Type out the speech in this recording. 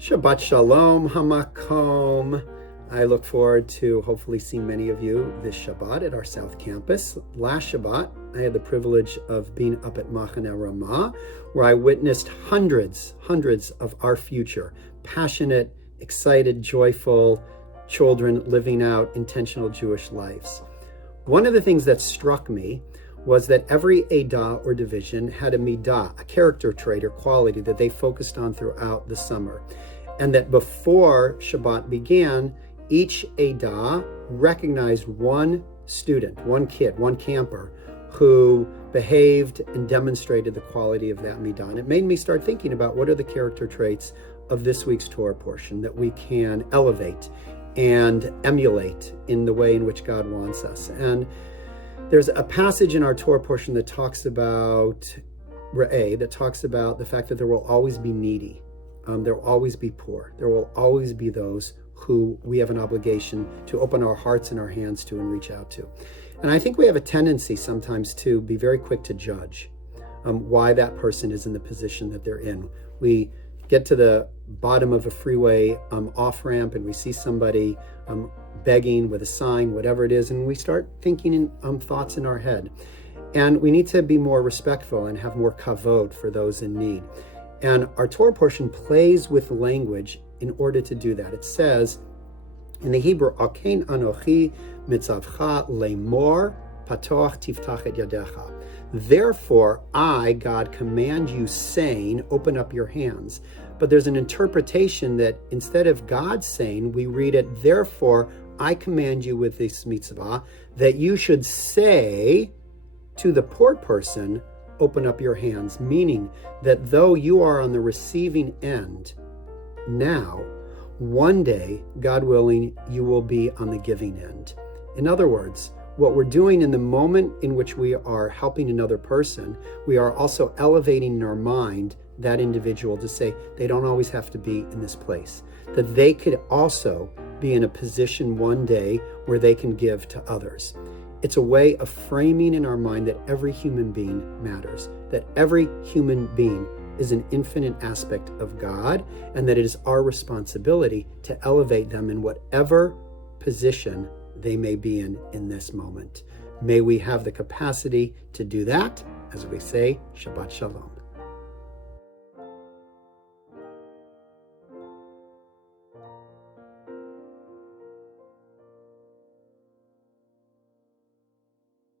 Shabbat Shalom, HAMAKOM. I look forward to hopefully seeing many of you this Shabbat at our South Campus. Last Shabbat, I had the privilege of being up at Machane Ramah, where I witnessed hundreds of our future, passionate, excited, joyful children living out intentional Jewish lives. One of the things that struck me was that every Edah or division had a middot, a character trait or quality that they focused on throughout the summer. And that before Shabbat began, each Edah recognized one student, one kid, one camper who behaved and demonstrated the quality of that middot. And it made me start thinking about what are the character traits of this week's Torah portion that we can elevate and emulate in the way in which God wants us. And there's a passage in our Torah portion that talks about the fact that there will always be needy. There will always be poor. There will always be those who we have an obligation to open our hearts and our hands to and reach out to. And I think we have a tendency sometimes to be very quick to judge why that person is in the position that they're in. We get to the bottom of a freeway off-ramp and we see somebody begging with a sign, whatever it is, and we start thinking thoughts in our head. And we need to be more respectful and have more kavod for those in need. And our Torah portion plays with language in order to do that. It says in the Hebrew, Akein anochi mitzavcha lemor patoach tiftach et yadecha. Therefore, I, God, command you, saying, open up your hands. But there's an interpretation that instead of God saying, we read it, therefore, I command you with this mitzvah, that you should say to the poor person, open up your hands, meaning that though you are on the receiving end now, one day, God willing, you will be on the giving end. In other words, what we're doing in the moment in which we are helping another person, we are also elevating in our mind that individual to say they don't always have to be in this place, that they could also be in a position one day where they can give to others. It's a way of framing in our mind that every human being matters, that every human being is an infinite aspect of God, and that it is our responsibility to elevate them in whatever position they may be in this moment. May we have the capacity to do that, as we say, Shabbat Shalom.